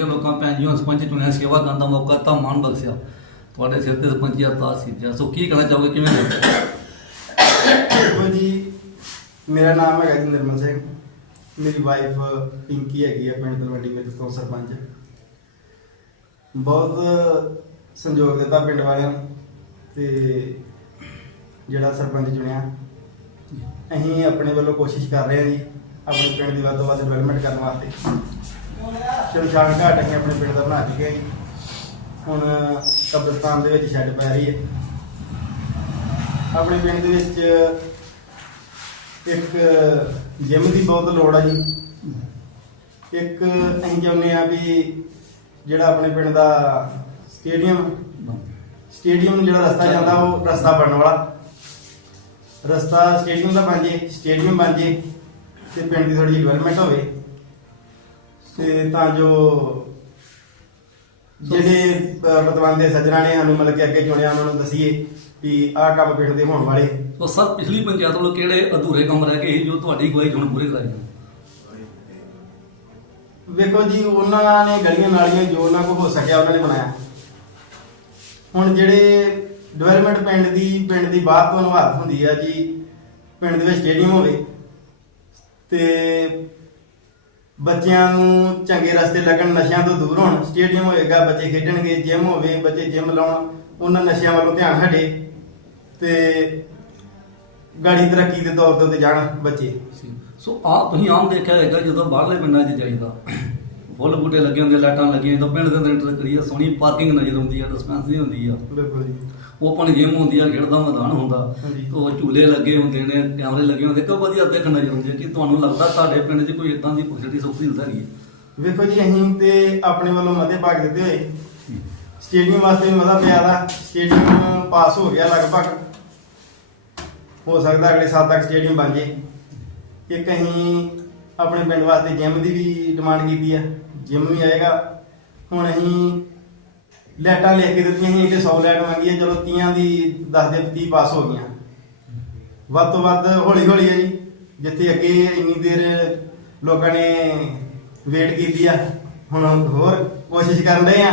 ਦੇ ਲੋਕਾਂ ਭੈਣ ਜੀ ਨੂੰ ਸਰਪੰਚ ਚੁਣਿਆ ਸੇਵਾ ਕਰਨ ਦਾ ਮੌਕਾ ਤਾਂ ਮਾਣ ਬਖਸ਼ਿਆ। ਤੁਹਾਡੇ ਸਿਰ ਤੇ ਸਰਪੰਚੀ ਦਾ ਤਾਜ ਸੀ ਸੋ ਕੀ ਕਹਿਣਾ ਚਾਹੋਗੇ ਕਿਵੇਂ? ਦੇਖੋ ਜੀ ਮੇਰਾ ਨਾਮ ਹੈਗਾ ਜੀ ਨਿਰਮਲ ਸਿੰਘ। ਮੇਰੀ ਵਾਈਫ ਪਿੰਕੀ ਹੈਗੀ ਹੈ ਪਿੰਡ ਤਲਵੰਡੀ ਵਿੱਚ ਤੋਂ ਸਰਪੰਚ। ਬਹੁਤ ਸੰਯੋਗ ਦਿੱਤਾ ਪਿੰਡ ਵਾਲਿਆਂ ਨੇ ਤੇ ਜਿਹੜਾ ਸਰਪੰਚ ਚੁਣਿਆ। ਅਸੀਂ ਆਪਣੇ ਵੱਲੋਂ ਕੋਸ਼ਿਸ਼ ਕਰ ਰਹੇ ਹਾਂ ਜੀ ਆਪਣੇ ਪਿੰਡ ਦੀ ਵੱਧ ਤੋਂ ਵੱਧ ਡਿਵੈਲਪਮੈਂਟ ਕਰਨ ਵਾਸਤੇ। ਸ਼ਮਸ਼ਾਨ ਘਾਟ ਅਸੀਂ ਆਪਣੇ ਪਿੰਡ ਦਾ ਬਣਾ ਚੁੱਕੇ ਹਾਂ ਜੀ। ਹੁਣ ਕਬਰਸਤਾਨ ਦੇ ਵਿੱਚ ਸ਼ੈੱਡ ਪੈ ਰਹੀ ਹੈ। ਆਪਣੇ ਪਿੰਡ ਦੇ ਵਿੱਚ ਇੱਕ ਜਿਮ ਦੀ ਬਹੁਤ ਲੋੜ ਆ ਜੀ। ਇੱਕ ਅਸੀਂ ਚਾਹੁੰਦੇ ਆ ਵੀ ਜਿਹੜਾ ਆਪਣੇ ਪਿੰਡ ਦਾ ਸਟੇਡੀਅਮ ਸਟੇਡੀਅਮ ਜਿਹੜਾ ਰਸਤਾ ਜਾਂਦਾ ਉਹ ਰਸਤਾ ਬਣਨ ਵਾਲਾ। ਰਸਤਾ ਸਟੇਡੀਅਮ ਦਾ ਬਣ ਜੇ ਸਟੇਡੀਅਮ ਬਣ ਜੇ ਤੇ ਪਿੰਡ ਦੀ ਥੋੜੀ ਜਿਹੀ ਡਿਵੈਲਪਮੈਂਟ ਹੋਵੇ। ਤੇ ਤਾਂ ਜੋ ਜਿਹੜੇ ਅਹ, ਪਤਵੰਤੇ ਸੱਜਣਾ ਨੇ ਸਾਨੂੰ ਮਤਲਬ ਕਿ ਅੱਗੇ ਚੁਣਿਆ ਉਹਨਾਂ ਨੂੰ ਦਸੀਏ ਵੀ ਆਹ ਕੰਮ ਪਿੰਡ ਦੇ ਹੋਣ ਵਾਲੇ। ਸੋ ਸਰ ਪਿਛਲੀ ਪੰਚਾਇਤ ਵੱਲੋਂ ਕਿਹੜੇ ਅਧੂਰੇ ਕੰਮ ਰਹਿ ਗਏ ਸੀ ਜੋ ਤੁਹਾਡੀ ਅਗਵਾਈ 'ਚ ਹੁਣ ਪੂਰੇ ਕਰਾਏ ਜਾਣ ਵੇਖੋ ਜੀ ਉਹਨਾਂ ਨੇ ਗਲੀਆਂ ਨਾਲੀਆਂ ਜੋ ਉਹਨਾਂ ਕੋਲ ਹੋ ਸਕਿਆ ਉਹਨਾਂ ਨੇ ਬਣਾਇਆ। ਹੁਣ ਜਿਹੜੇ ਡਿਵੈਲਪਮੈਂਟ ਪਿੰਡ ਦੀ ਪਿੰਡ ਦੀ ਬਾਤ ਤੋਂ ਅਨੁਵਾਦ ਹੁੰਦੀ ਆ ਜੀ ਪਿੰਡ ਦੇ ਵਿੱਚ ਸਟੇਡੀਅਮ ਹੋਵੇ ਤੇ ਬੱਚਿਆਂ ਨੂੰ ਚੰਗੇ ਰਸਤੇ ਲੱਗਣ ਨਸ਼ਿਆਂ ਤੋਂ ਦੂਰ ਹੋਣ ਸਟੇਡੀਅਮ ਹੋਏਗਾ ਬੱਚੇ ਖੇਡਣਗੇ ਜਿਮ ਹੋਵੇ ਬੱਚੇ ਜਿਮ ਲਾਉਣ ਉਹਨਾਂ ਨਸ਼ਿਆਂ ਵੱਲੋਂ ਧਿਆਨ ਹਟੇ ਤੇ ਗਾੜੀ ਤਰੱਕੀ ਦੇ ਦੌਰ ਤੇ ਜਾਣ ਬੱਚੇ ਸੀ। ਸੋ ਆ ਤੁਸੀਂ ਆਮ ਦੇਖਿਆ ਹੈਗਾ ਜਦੋਂ ਬਾਹਰਲੇ ਪਿੰਡਾਂ 'ਚ ਜਾਈਦਾ ਫੁੱਲ ਬੂਟੇ ਲੱਗੇ ਹੁੰਦੇ ਲਾਈਟਾਂ ਲੱਗੀਆਂ ਤਾਂ ਪਿੰਡ ਦੇ ਅੰਦਰ ਕਰੀਏ ਸੋਹਣੀ ਪਾਰਕਿੰਗ ਨਜ਼ਰ ਆਉਂਦੀ ਆ ਡਿਸਪੈਂਸਰੀ ਹੁੰਦੀ ਆ ਬਿਲਕੁਲ ਜੀ ਓਪਨ ਜਿਮ ਹੁੰਦੀ ਆ ਖੇਡ ਦਾ ਮੈਦਾਨ ਹੁੰਦਾ। ਤੋਂ ਝੂਲੇ ਲੱਗੇ ਹੁੰਦੇ ਨੇ ਕੈਮਰੇ ਲੱਗੇ ਹੁੰਦੇ ਕਿ ਵਧੀਆ ਦੇਖਣ ਨਜ਼ਰ ਆਉਂਦੀ ਕਿ ਤੁਹਾਨੂੰ ਲੱਗਦਾ ਤੁਹਾਡੇ ਪਿੰਡ 'ਚ ਕੋਈ ਇਦਾਂ ਦੀ ਫੈਸਿਲਿਟੀ ਸੁੱਖ ਸਹੂਲਤ ਹੈਗੀ ਹੈ? ਵੇਖੋ ਜੀ ਅਸੀਂ ਤੇ ਆਪਣੇ ਵੱਲੋਂ ਮਤੇ ਪਾ ਕੇ ਦਿੱਤੇ ਹੋਏ। ਸਟੇਡੀਅਮ ਵਾਸਤੇ ਮਤਾ ਪਿਆ ਦਾ ਸਟੇਡੀਅਮ ਪਾਸ ਹੋ ਗਿਆ ਲਗਭਗ। ਹੋ ਸਕਦਾ ਅਗਲੇ ਸਾਲ ਤੱਕ ਸਟੇਡੀਅਮ ਬਣ ਜੇ। ਇੱਕ ਅਸੀਂ ਆਪਣੇ ਪਿੰਡ ਵਾਸਤੇ ਜਿਮ ਦੀ ਵੀ ਡਿਮਾਂਡ ਕੀਤੀ ਆ। ਜਿਮ ਵੀ ਆਏਗਾ। ਹੁਣ ਅਸੀਂ ਲੈਟਾਂ ਲਿਖ ਕੇ ਦਿੱਤੀਆਂ ਸੀ ਕਿ 100 ਲੈਟ ਮੰਗੀ ਹੈ ਚਲੋ 30 ਦੀ 10 ਦੇ 30 ਪਾਸ ਹੋ ਗਈਆਂ। ਵੱਧ ਤੋਂ ਵੱਧ ਹੌਲੀ ਹੌਲੀ ਹੈ ਜੀ, ਜਿੱਥੇ ਅੱਗੇ ਇੰਨੀ ਦੇਰ ਲੋਕਾਂ ਨੇ ਵੇਟ ਕੀਤੀ ਆ, ਹੁਣ ਹੋਰ ਕੋਸ਼ਿਸ਼ ਕਰ ਰਹੇ ਆ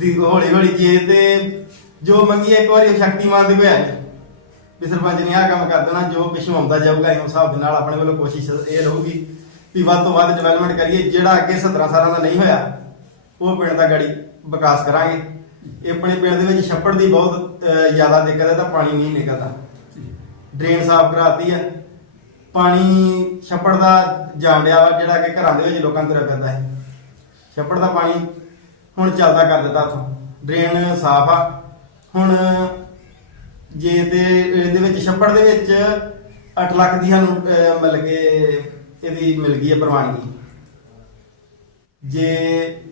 ਦੀ ਹੌਲੀ ਹੌਲੀ ਜੇ ਤੇ ਜੋ ਮੰਗੀ ਇੱਕ ਵਾਰੀ ਸ਼ਕਤੀਮਾਨ ਦੀ ਹੋਇਆ ਵੀ ਸਰਪੰਚ ਨੇ ਆਹ ਕੰਮ ਕਰ ਦੇਣਾ, ਜੋ ਪਿੱਛੋਂ ਆਉਂਦਾ ਜਾਊਗਾ ਇਸ ਹਿਸਾਬ ਦੇ ਨਾਲ ਆਪਣੇ ਵੱਲੋਂ ਕੋਸ਼ਿਸ਼ ਇਹ ਰਹੂਗੀ ਵੀ ਵੱਧ ਤੋਂ ਵੱਧ ਡਿਵੈਲਪਮੈਂਟ ਕਰੀਏ, ਜਿਹੜਾ ਅੱਗੇ 17 ਸਾਲਾਂ ਦਾ ਨਹੀਂ ਹੋਇਆ, ਉਹ ਪਿੰਡ ਦਾ ਗਾੜੀ। ਵਿਕਾਸ ਕਰਾਂਗੇ। ਇਹ ਆਪਣੇ ਪਿੰਡ ਦੇ ਵਿੱਚ ਛੱਪੜ ਦੀ ਬਹੁਤ ਅਹ, ਜ਼ਿਆਦਾ ਦਿੱਕਤ ਹੈ ਤਾਂ ਪਾਣੀ ਨਹੀਂ ਨਿਕਲਦਾ। ਡਰੇਨ ਸਾਫ਼ ਕਰਾਤੀ ਹੈ ਪਾਣੀ ਛੱਪੜ ਦਾ ਜਾਂਡਿਆ ਵਾ ਜਿਹੜਾ ਕਿ ਘਰਾਂ ਦੇ ਵਿੱਚ ਲੋਕਾਂ ਨੂੰ ਤੁਰਿਆ ਪੈਂਦਾ ਹੈ। ਛੱਪੜ ਦਾ ਪਾਣੀ ਹੁਣ ਚੱਲਦਾ ਕਰ ਦਿੱਤਾ ਉਥੋਂ। ਡਰੇਨ ਸਾਫ਼ ਆ। ਹੁਣ ਜੇ ਤੇ ਇਹਦੇ ਵਿੱਚ ਛੱਪੜ ਦੇ ਵਿੱਚ 8 ਲੱਖ ਦੀ ਸਾਨੂੰ ਅਹ, ਮਤਲਬ ਕਿ ਇਹਦੀ ਮਿਲ ਗਈ ਹੈ ਪ੍ਰਵਾਨਗੀ। ਜੇ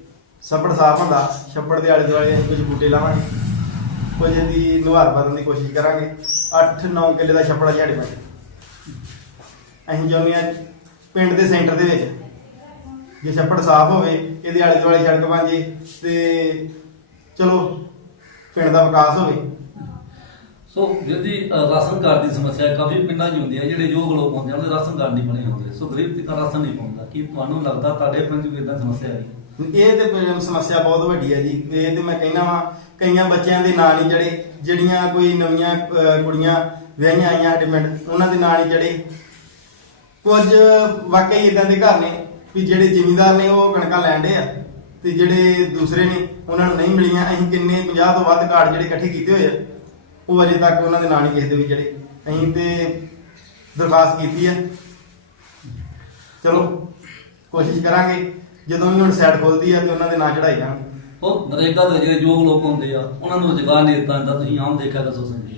ਛੱਪੜ ਸਾਫ਼ ਹੁੰਦਾ ਛੱਪੜ ਦੇ ਆਲੇ ਦੁਆਲੇ ਅਸੀਂ ਕੁਝ ਬੂਟੇ ਲਾਵਾਂਗੇ। ਕੁਝ ਦੀ ਨੁਹਾਰ ਬਦਲਣ ਦੀ ਕੋਸ਼ਿਸ਼ ਕਰਾਂਗੇ। 8-9 ਕਿੱਲੇ ਦਾ ਛੱਪੜ ਝਾੜੀ ਸਾਡੇ ਪਿੰਡ ਅਸੀਂ ਚਾਹੁੰਦੇ ਹਾਂ ਪਿੰਡ ਦੇ ਸੈਂਟਰ ਦੇ ਵਿੱਚ ਜੇ ਛੱਪੜ ਸਾਫ਼ ਹੋਵੇ ਇਹਦੇ ਆਲੇ ਦੁਆਲੇ ਸੜਕ ਬਣ ਜੇ ਤੇ ਚਲੋ ਪਿੰਡ ਦਾ ਵਿਕਾਸ ਹੋਵੇ। ਸੋ ਵੀਰ ਜੀ ਅ, ਰਾਸ਼ਨ ਕਾਰਡ ਦੀ ਸਮੱਸਿਆ ਕਾਫੀ ਪਿੰਡਾਂ 'ਚ ਹੁੰਦੀ ਹੈ ਜਿਹੜੇ ਯੋਗ ਲੋਕ ਹੁੰਦੇ ਆ ਉਹਦੇ ਰਾਸ਼ਨ ਕਾਰਡ ਨਹੀਂ ਬਣੇ ਹੁੰਦੇ। ਸੋ ਗਰੀਬ ਤੱਕ ਰਾਸ਼ਨ ਨਹੀਂ ਪਾਉਂਦਾ। ਕੀ ਤੁਹਾਨੂੰ ਲੱਗਦਾ ਤੁਹਾਡੇ ਪਿੰਡ 'ਚ ਵੀ ਇਦਾਂ ਸਮੱਸਿਆ ਹੈ ਇਹ ਤੇ ਸਮੱਸਿਆ ਬਹੁਤ ਵੱਡੀ ਹੈ ਜੀ। ਇਹ ਤੇ ਮੈਂ ਕਹਿਣਾ ਵਾਂ ਕਈਆਂ ਬੱਚਿਆਂ ਦੇ ਨਾਂ ਨਹੀਂ ਜੜੇ ਜਿਹੜੀਆਂ ਕੋਈ ਨਵੀਆਂ ਅਹ, ਕੁੜੀਆਂ ਵਿਆਹੀਆਂ ਆਈਆਂ ਸਾਡੇ ਪਿੰਡ ਉਹਨਾਂ ਦੇ ਨਾਂ ਨਹੀਂ ਜੜੇ ਕੁਝ ਵਾਕਈ ਇਦਾਂ ਦੇ ਘਰ ਨੇ ਵੀ ਜਿਹੜੇ ਜ਼ਿਮੀਂਦਾਰ ਨੇ ਉਹ ਕਣਕਾਂ ਲੈਂਦੇ ਆ ਤੇ ਜਿਹੜੇ ਦੂਸਰੇ ਨੇ ਉਹਨਾਂ ਨੂੰ ਨਹੀਂ ਮਿਲੀਆਂ। ਅਸੀਂ ਕਿੰਨੇ 50 ਤੋਂ ਵੱਧ ਕਾਰਡ ਜਿਹੜੇ ਇਕੱਠੇ ਕੀਤੇ ਹੋਏ ਆ ਉਹ ਅਜੇ ਤੱਕ ਉਹਨਾਂ ਦੇ ਨਾਂ ਨਹੀਂ ਕਿਸੇ ਦੇ ਵੀ ਜੜੇ ਅਸੀਂ ਤੇ ਦਰਖਾਸਤ ਕੀਤੀ ਹੈ ਚਲੋ ਕੋਸ਼ਿਸ਼ ਕਰਾਂਗੇ। ਜਦੋਂ ਵੀ ਹੁਣ ਸਾਈਡ ਖੁੱਲਦੀ ਹੈ ਤੇ ਉਹਨਾਂ ਦੇ ਨਾਂ ਚੜਾਈ ਜਾਣਗੇ ਉਹ ਨਰੇਗਾ ਦੇ ਜਿਹੜੇ ਯੋਗ ਲੋਕ ਹੁੰਦੇ ਆ ਉਹਨਾਂ ਨੂੰ ਰੁਜ਼ਗਾਰ ਨਹੀਂ ਦਿੱਤਾ ਜਾਂਦਾ ਤੁਸੀਂ ਆਮ ਦੇਖਿਆ ਤਾਂ ਸੋਚਦੇ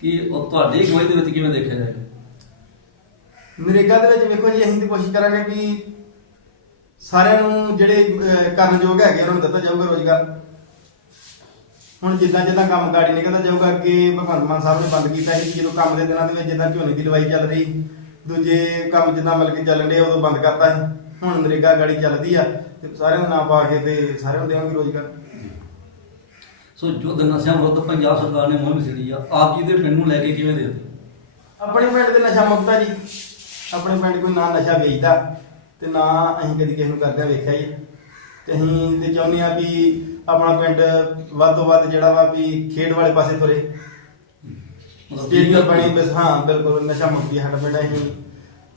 ਕਿ ਉਹ ਤੁਹਾਡੀ ਅਗਵਾਈ ਦੇ ਵਿੱਚ ਕਿਵੇਂ ਦੇਖਿਆ ਜਾਏਗਾ? ਨਰੇਗਾ ਦੇ ਵਿੱਚ ਵੇਖੋ ਜੀ ਅਸੀਂ ਤੇ ਕੋਸ਼ਿਸ਼ ਕਰਾਂਗੇ ਕਿ ਸਾਰਿਆਂ ਨੂੰ ਜਿਹੜੇ ਅਹ, ਕਰਨ ਯੋਗ ਹੈਗੇ ਉਹਨਾਂ ਨੂੰ ਦਿੱਤਾ ਜਾਊਗਾ ਰੋਜ਼ਗਾਰ। ਹੁਣ ਜਿੱਦਾਂ ਜਿੱਦਾਂ ਕੰਮ ਗਾੜੀ ਨਿਕਲਦਾ ਜਾਊਗਾ ਅੱਗੇ ਭਗਵੰਤ ਮਾਨ ਸਾਹਿਬ ਨੇ ਬੰਦ ਕੀਤਾ ਸੀ ਕਿ ਜਦੋਂ ਕੰਮ ਦੇ ਦਿਨਾਂ ਦੇ ਵਿੱਚ ਜਿੱਦਾਂ ਝੋਨੇ ਦੀ ਲਵਾਈ ਚੱਲ ਰਹੀ ਦੂਜੇ ਕੰਮ ਜਿੱਦਾਂ ਮਤਲਬ ਕਿ ਚੱਲਣ ਦੇ ਉਦੋਂ ਬੰਦ ਕਰਤਾ ਸੀ। ਹੁਣ ਨਰੇਗਾ ਗਾੜੀ ਚੱਲਦੀ ਆ ਤੇ ਸਾਰਿਆਂ ਦਾ ਨਾਮ ਪਾ ਕੇ ਤੇ ਸਾਰਿਆਂ ਨੂੰ ਦੇਵਾਂਗੇ ਰੋਜ਼ਗਾਰ। ਸੋ ਜੋ ਨਸ਼ਿਆਂ ਵਿਰੁੱਧ ਪੰਜਾਬ ਸਰਕਾਰ ਨੇ ਮੁਹਿੰਮ ਛੇੜੀ ਆ। ਆਪ ਜੀ ਦੇ ਪਿੰਡ ਨੂੰ ਲੈ ਕੇ ਕਿਵੇਂ ਹੋ? ਆਪਣੇ ਪਿੰਡ ਦੇ ਨਸ਼ਾ ਮੁਕਤ ਜੀ। ਆਪਣੇ ਪਿੰਡ ਕੋਈ ਨਾ ਨਸ਼ਾ ਵੇਚਦਾ ਤੇ ਨਾ ਅਸੀਂ ਕਦੀ ਕਿਸੇ ਨੂੰ ਕਰਦਿਆਂ ਵੇਖਿਆ ਹੀ ਆ। ਤੇ ਅਸੀਂ ਤੇ ਚਾਹੁੰਦੇ ਆ ਵੀ ਆਪਣਾ ਪਿੰਡ ਵੱਧ ਤੋਂ ਵੱਧ ਜਿਹੜਾ ਵਾ ਵੀ ਖੇਡ ਵਾਲੇ ਪਾਸੇ ਤੁਰੇ। ਸਟੇਡੀਅਮ ਬਣੀ ਬਸ ਹਾਂ ਬਿਲਕੁਲ ਨਸ਼ਾ ਮੁਕਤੀ ਸਾਡਾ ਪਿੰਡ ਅਸੀਂ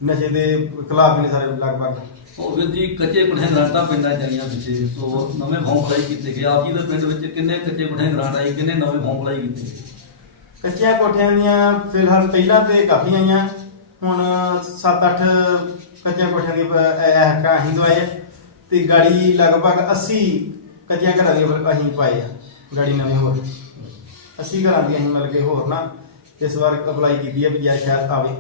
ਨਸ਼ੇ ਦੇ ਖਿਲਾਫ ਨੇ ਸਾਰੇ ਲਗਭਗ। ਉਹ ਵੀਰ ਜੀ ਕੱਚੇ ਪਠੇ ਗ੍ਰਾਂਟਾਂ ਪਿੰਡਾਂ ਚਾਹੀਆਂ ਪਿੱਛੇ, ਸੋ ਨਵੇਂ ਫਾਰਮ ਕੀਤੇ ਗਏ। ਆਪ ਜੀ ਦੇ ਪਿੰਡ ਵਿੱਚ ਕਿੰਨੇ ਕੱਚੇ ਪਠੇ ਗ੍ਰਾਂਟ ਆਏ, ਕਿੰਨੇ ਨਵੇਂ ਫਾਰਮ ਕੀਤੇ ਕੱਚੀਆਂ ਕੋਠਿਆਂ ਦੀਆਂ ਫਿਲਹਾਲ ਪਹਿਲਾਂ ਤੇ ਕਾਫੀ ਆਈਆਂ, ਹੁਣ 7-8 ਕੱਚੀਆਂ ਕੋਠਿਆਂ ਦੀ ਐਹਕਾਂ ਅਸੀਂ ਦਵਾਏ ਤੇ ਗਾੜੀ ਲਗਭਗ 80 ਕੱਚੀਆਂ ਘਰਾਂ ਦੀ ਅਸੀਂ ਪਾਏ ਆ, ਗਾੜੀ ਨਵੇਂ ਹੋਰ। 80 ਘਰਾਂ ਦੀ ਅਸੀਂ ਮਿਲ ਕੇ ਹੋਰ ਨਾ, ਇਸ ਵਾਰ ਅਪਲਾਈ ਕੀਤੀ ਹੈ ਵੀ ਜਾਂ ਸ਼ਾਇਦ ਆਵੇ।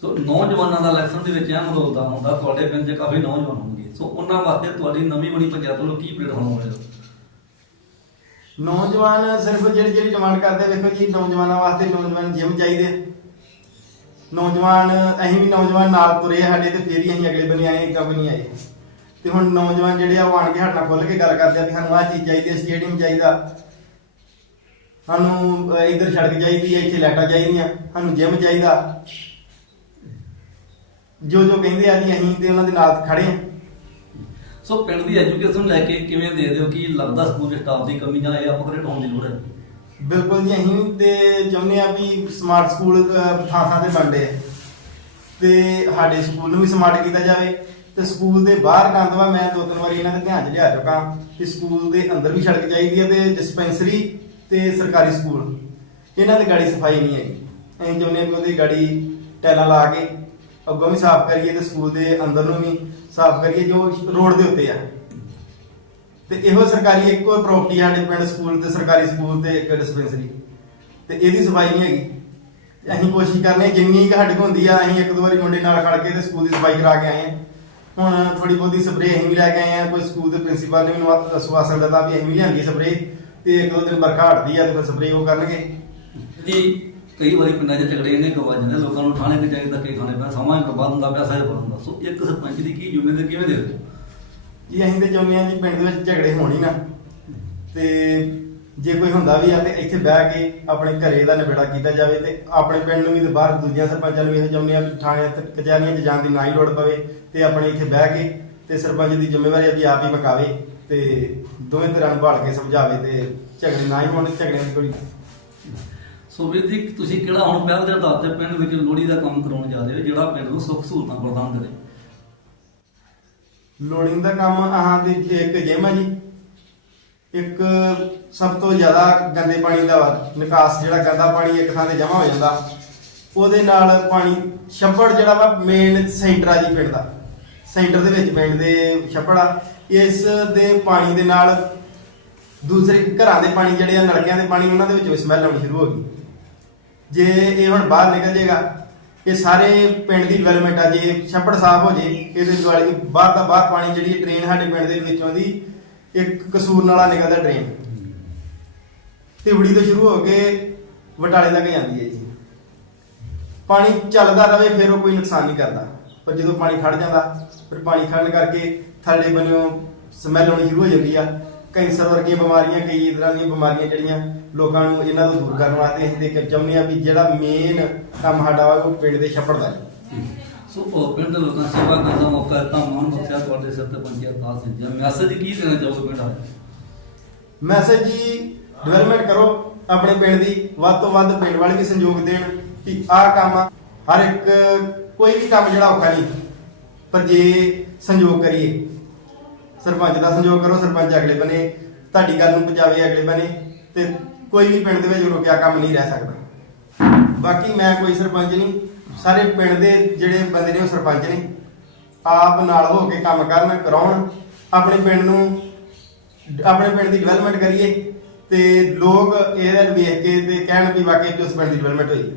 ਸੋ ਨੌਜਵਾਨਾਂ ਦਾ ਇਲੈਕਸ਼ਨ ਦੇ ਵਿੱਚ ਅਹਿਮ ਰੋਲ ਦਾ ਹੁੰਦਾ ਤੁਹਾਡੇ ਪਿੰਡ 'ਚ ਕਾਫੀ ਨੌਜਵਾਨ ਹੋਣਗੇ। ਸੋ ਉਹਨਾਂ ਵਾਸਤੇ ਤੁਹਾਡੀ ਨਵੀਂ ਬਣੀ ਪੰਚਾਇਤ ਵੱਲੋਂ ਕੀ ਪਲੇਟਫਾਰਮ ਹੋਵੇਗਾ ਨੌਜਵਾਨ ਸਿਰਫ ਜਿਹੜੀ ਜਿਹੜੀ ਡਿਮਾਂਡ ਕਰਦੇ ਵੇਖੋ ਜੀ ਨੌਜਵਾਨਾਂ ਵਾਸਤੇ ਨੌਜਵਾਨ ਜਿਮ ਚਾਹੀਦੇ ਨੌਜਵਾਨ ਅਸੀਂ ਵੀ ਨੌਜਵਾਨ ਨਾਲ ਤੁਰੇ ਸਾਡੇ ਤੇ ਫੇਰ ਹੀ ਅਸੀਂ ਅਗਲੇ ਬਣੇ ਆਏ ਕਬ ਨਹੀਂ ਆਏ। ਤੇ ਹੁਣ ਨੌਜਵਾਨ ਜਿਹੜੇ ਆ ਉਹ ਆਣ ਕੇ ਸਾਡੇ ਨਾਲ ਖੁੱਲ ਕੇ ਗੱਲ ਕਰਦੇ ਆ ਵੀ ਸਾਨੂੰ ਆਹ ਚੀਜ਼ ਚਾਹੀਦੀ ਹੈ ਸਟੇਡੀਅਮ ਚਾਹੀਦਾ। ਸਾਨੂੰ ਅਹ, ਇੱਧਰ ਸੜਕ ਚਾਹੀਦੀ ਹੈ ਇੱਥੇ ਲਾਈਟਾਂ ਚਾਹੀਦੀਆਂ ਸਾਨੂੰ ਜਿਮ ਚਾਹੀਦਾ। ਜੋ ਜੋ ਕਹਿੰਦੇ ਆ ਜੀ ਅਸੀਂ ਤੇ ਉਹਨਾਂ ਦੇ ਨਾਲ ਖੜੇ ਆ। ਸੋ ਪਿੰਡ ਦੀ ਐਜੂਕੇਸ਼ਨ ਲੈ ਕੇ ਕਿਵੇਂ ਦੇ ਦਿਓ ਕਿ ਲੱਗਦਾ ਸਕੂਲ ਦੇ ਸਟਾਫ ਦੀ ਕਮੀ ਜਾਂ ਇਹ ਅਪਗ੍ਰੇਡ ਹੋਣ ਦੀ ਲੋੜ ਹੈ? ਬਿਲਕੁਲ ਜੀ ਅਸੀਂ ਤੇ ਚਾਹੁੰਦੇ ਆ ਵੀ ਸਮਾਰਟ ਸਕੂਲ ਅਹ, ਥਾਂ ਥਾਂ ਤੇ ਬਣਦੇ ਆ ਤੇ ਸਾਡੇ ਸਕੂਲ ਨੂੰ ਵੀ ਸਮਾਰਟ ਕੀਤਾ ਜਾਵੇ। ਤੇ ਸਕੂਲ ਦੇ ਬਾਹਰ ਕੰਦ ਵਾ ਮੈਂ ਦੋ ਤਿੰਨ ਵਾਰੀ ਇਹਨਾਂ ਦੇ ਧਿਆਨ 'ਚ ਲਿਆ ਚੁੱਕਾ ਕਿ ਸਕੂਲ ਦੇ ਅੰਦਰ ਵੀ ਸੜਕ ਚਾਹੀਦੀ ਹੈ ਤੇ ਡਿਸਪੈਂਸਰੀ ਤੇ ਸਰਕਾਰੀ ਸਕੂਲ। ਇਹਨਾਂ ਦੀ ਗਾੜੀ ਸਫ਼ਾਈ ਨਹੀਂ ਹੈਗੀ। ਅਸੀਂ ਚਾਹੁੰਦੇ ਆ ਕਿ ਉਹਦੀ ਗਾੜੀ ਟੈਲਾਂ ਲਾ ਕੇ ਅੱਗੋਂ ਵੀ ਸਾਫ਼ ਕਰੀਏ ਤੇ ਸਕੂਲ ਦੇ ਅੰਦਰ ਨੂੰ ਵੀ ਸਾਫ਼ ਕਰੀਏ ਜੋ ਰੋਡ ਦੇ ਉੱਤੇ ਆ। ਤੇ ਇਹੋ ਸਰਕਾਰੀ ਇੱਕੋ ਪ੍ਰਾਪਰਟੀ ਸਾਡੇ ਪਿੰਡ ਸਕੂਲ ਤੇ ਸਰਕਾਰੀ ਸਕੂਲ ਤੇ ਇੱਕ ਡਿਸਪੈਂਸਰੀ ਤੇ ਇਹਦੀ ਸਫ਼ਾਈ ਨਹੀਂ ਹੈਗੀ। ਤੇ ਅਸੀਂ ਕੋਸ਼ਿਸ਼ ਕਰਨੇ ਜਿੰਨੀ ਕੁ ਸਾਡੇ ਕੋਲ ਹੁੰਦੀ ਆ, ਅਸੀਂ ਇੱਕ ਦੋ ਵਾਰੀ ਮੁੰਡੇ ਨਾਲ ਖੜ ਕੇ ਤੇ ਸਕੂਲ ਦੀ ਸਫ਼ਾਈ ਕਰਾ ਕੇ ਆਏ ਹਾਂ। ਹੁਣ ਥੋੜੀ ਬਹੁਤੀ ਸਪਰੇਅ ਅਸੀਂ ਵੀ ਲੈ ਕੇ ਆਏ ਹਾਂ, ਕੋਈ ਸਕੂਲ ਦੇ ਪ੍ਰਿੰਸੀਪਲ ਨੇ ਮੈਨੂੰ ਸੁਆਸਨ ਦਿੱਤਾ ਵੀ ਅਸੀਂ ਵੀ ਲਿਆਂਦੀ ਸਪਰੇਅ ਤੇ ਇੱਕ ਦੋ ਦਿਨ ਵਰਖਾ ਹਟਦੀ ਆ ਤੇ ਫਿਰ ਸਪਰੇਅ ਉਹ ਕਰਨਗੇ। ਜੀ ਕਈ ਵਾਰੀ ਪਿੰਡਾਂ 'ਚ ਝਗੜੇ ਇੰਨੇ ਕੁ ਜਾਂਦੇ ਲੋਕਾਂ ਨੂੰ ਠਾਣੇ ਤੇ ਚਾਹੀਦਾ ਕਈ ਥਾਣੇ ਪੈ ਸਮਾਂ ਬਰਬਾਦ ਹੁੰਦਾ, ਪੈਸਾ ਹੀ ਬਰਬਾਦ ਹੁੰਦਾ। ਸੋ ਇੱਕ ਸਰਪੰਚ ਦੀ ਕੀ ਜ਼ਿੰਮੇਵਾਰੀ ਕਿਵੇਂ ਦੇ ਦਿਓ? ਜੀ, ਅਸੀਂ ਤੇ ਚਾਹੁੰਦੇ ਹਾਂ ਜੀ ਪਿੰਡ ਦੇ ਵਿੱਚ ਝਗੜੇ ਹੋਣ ਹੀ ਨਾ। ਤੇ ਜੇ ਕੋਈ ਹੁੰਦਾ ਵੀ ਆ ਤੇ ਇੱਥੇ ਬਹਿ ਕੇ ਆਪਣੇ ਘਰੇ ਦਾ ਨਿਬੇੜਾ ਕੀਤਾ ਜਾਵੇ ਤੇ ਆਪਣੇ ਪਿੰਡ ਨੂੰ ਵੀ ਤੇ ਬਾਹਰ ਦੂਜਿਆਂ ਸਰਪੰਚਾਂ ਨੂੰ ਵੀ ਇਹ ਚਾਹੁੰਦੇ ਆ ਵੀ ਥਾਣੇ ਤੇ ਕਚਹਿਰੀਆਂ 'ਚ ਜਾਣ ਦੀ ਨਾ ਹੀ ਲੋੜ ਪਵੇ ਤੇ ਆਪਣੇ ਇੱਥੇ ਬਹਿ ਕੇ ਤੇ ਸਰਪੰਚ ਦੀ ਜ਼ਿੰਮੇਵਾਰੀ ਆ ਆਪ ਹੀ ਮੁਕਾਵੇ ਤੇ ਦੋਵੇਂ ਧਿਰਾਂ ਨੂੰ ਭਾਲ ਕੇ ਸਮਝਾਵੇ ਤੇ ਝਗੜੇ ਨਾ ਹੀ ਹੋਣ, ਝਗੜਿਆਂ ਦੀ ਕੋਈ ਸੋ ਵੀਰ ਜੀ, ਤੁਸੀਂ ਕਿਹੜਾ ਹੁਣ ਪਹਿਲ ਦੇ ਆਧਾਰ ਤੇ ਪਿੰਡ ਵਿੱਚ ਲੋੜੀ ਦਾ ਕੰਮ ਕਰਾਉਣ ਜਾ ਰਹੇ ਹੋ, ਜਿਹੜਾ ਪਿੰਡ ਨੂੰ ਸੁੱਖ ਸਹੂਲਤਾਂ ਪ੍ਰਦਾਨ ਕਰੇ? ਲੋੜਿੰਦਾ ਕੰਮ ਆਹਾਂ ਦੇ ਇੱਕ ਜਿਮ ਜੀ। ਇੱਕ ਸਭ ਤੋਂ ਜ਼ਿਆਦਾ ਗੰਦੇ ਪਾਣੀ ਦਾ ਨਿਕਾਸ ਜਿਹੜਾ ਗੰਦਾ ਪਾਣੀ ਇੱਕ ਥਾਂ ਤੇ ਜਮ੍ਹਾਂ ਹੋ ਜਾਂਦਾ, ਉਹਦੇ ਨਾਲ ਪਾਣੀ, ਛੱਪੜ ਜਿਹੜਾ ਵਾ ਮੇਨ ਸੈਂਟਰ ਆ ਜੀ ਪਿੰਡ ਦਾ। ਸੈਂਟਰ ਦੇ ਵਿੱਚ ਪਿੰਡ ਦੇ ਛੱਪੜ ਆ। ਇਸ ਦੇ ਪਾਣੀ ਦੇ ਨਾਲ ਦੂਸਰੇ ਘਰਾਂ ਦੇ ਪਾਣੀ ਜਿਹੜੇ ਆ, ਨਲਕਿਆਂ ਦੇ ਪਾਣੀ, ਉਹਨਾਂ ਦੇ ਵਿੱਚ ਸਮੈਲ ਆਉਣੀ ਸ਼ੁਰੂ ਹੋ ਗਈ। ਜੇ ਇਹ ਹੁਣ ਬਾਹਰ ਨਿਕਲ ਜਾਏਗਾ ਇਹ ਸਾਰੇ ਪਿੰਡ ਦੀ ਡਿਵੈਲਪਮੈਂਟ ਆ, ਜੇ ਛੱਪੜ ਸਾਫ਼ ਹੋ ਜੇ, ਇਹਦੇ ਦੁਆਲੇ ਬਾਹਰ ਦਾ ਬਾਹਰ ਪਾਣੀ ਜਿਹੜੀ ਟ੍ਰੇਨ ਸਾਡੇ ਪਿੰਡ ਦੇ ਵਿੱਚੋਂ ਦੀ, ਇੱਕ ਕਸੂਰ ਨਾਲਾ ਨਿਕਲਦਾ ਟ੍ਰੇਨ ਤਿਵੜੀ ਤੋਂ ਸ਼ੁਰੂ ਹੋ ਕੇ ਵਟਾਲੇ ਤੱਕ ਜਾਂਦੀ ਹੈ ਜੀ। ਪਾਣੀ ਚੱਲਦਾ ਰਵੇ, ਫਿਰ ਉਹ ਕੋਈ ਨੁਕਸਾਨ ਨਹੀਂ ਕਰਦਾ। ਪਰ ਜਦੋਂ ਪਾਣੀ ਖੜ ਜਾਂਦਾ, ਫਿਰ ਪਾਣੀ ਖੜਨ ਕਰਕੇ ਥੱਲੇ ਬੰਨਿਓ, ਸਮੈਲ ਆਉਣੀ ਸ਼ੁਰੂ ਹੋ ਜਾਂਦੀ ਆ। ਕੈਂਸਰ ਵਰਗੀਆਂ ਬਿਮਾਰੀਆਂ ਕਈ ਤਰ੍ਹਾਂ ਦੀਆਂ ਬਿਮਾਰੀਆਂ ਜਿਹੜੀਆਂ ਲੋਕਾਂ ਨੂੰ ਇਹਨਾਂ ਤੋਂ ਦੂਰ ਕਰਨ ਵਾਸਤੇ ਅਸੀਂ ਤੇ ਚਾਹੁੰਦੇ ਆ ਵੀ ਜਿਹੜਾ ਮੇਨ ਕੰਮ ਸਾਡਾ ਵਾ ਉਹ ਪਿੰਡ ਦੇ ਛੱਪੜ ਦਾ ਜੀ। ਸੋ ਉਹ ਪਿੰਡ ਦੇ ਲੋਕਾਂ ਸੇਵਾ ਕਰਨ ਦਾ ਮੌਕਾ ਦਿੱਤਾ ਮਾਨ ਬਖਸ਼ਿਆ ਤੁਹਾਡੇ ਸਿਰ ਤੇ ਪੰਚਾਇਤ ਦਾ ਸਿੱਧਾ ਮੈਸੇਜ ਕੀ ਦੇਣਾ ਚਾਹੋਗੇ ਪਿੰਡ ਵਾਲੇ ਮੈਸੇਜ ਜੀ ਡਿਵੈਲਪਮੈਂਟ ਕਰੋ ਆਪਣੇ ਪਿੰਡ ਦੀ। ਵੱਧ ਤੋਂ ਵੱਧ ਪਿੰਡ ਵਾਲੇ ਵੀ ਸੰਯੋਗ ਦੇਣ ਕਿ ਆਹ ਕੰਮ। ਹਰ ਇੱਕ ਕੋਈ ਵੀ ਕੰਮ ਜਿਹੜਾ ਔਖਾ ਨਹੀਂ ਪਰ ਜੇ ਸੰਯੋਗ ਕਰੀਏ ਸਰਪੰਚ ਦਾ ਸੰਯੋਗ ਕਰੋ, ਸਰਪੰਚ ਅਗਲੇ ਬਣੇ, ਤੁਹਾਡੀ ਗੱਲ ਨੂੰ ਪਹੁੰਚਾਵੇ, ਅਗਲੇ ਬਣੇ, ਤੇ ਕੋਈ ਵੀ ਪਿੰਡ ਦੇ ਵਿੱਚ ਰੁਕਿਆ ਕੰਮ ਨਹੀਂ ਰਹਿ ਸਕਦਾ। ਬਾਕੀ ਮੈਂ ਕੋਈ ਸਰਪੰਚ ਨਹੀਂ, ਸਾਰੇ ਪਿੰਡ ਦੇ ਜਿਹੜੇ ਬੰਦੇ ਨੇ ਉਹ ਸਰਪੰਚ ਨੇ। ਆਪ ਨਾਲ ਹੋ ਕੇ ਕੰਮ ਕਰਨ, ਕਰਾਉਣ, ਆਪਣੇ ਪਿੰਡ ਨੂੰ, ਆਪਣੇ ਪਿੰਡ ਦੀ ਡਿਵੈਲਪਮੈਂਟ ਕਰੀਏ, ਤੇ ਲੋਕ ਇਹਦਾ ਵੇਖ ਕੇ ਤੇ ਕਹਿਣ ਵੀ ਵਾਕਈ ਉਸ ਪਿੰਡ ਦੀ ਡਿਵੈਲਪਮੈਂਟ ਹੋਈ।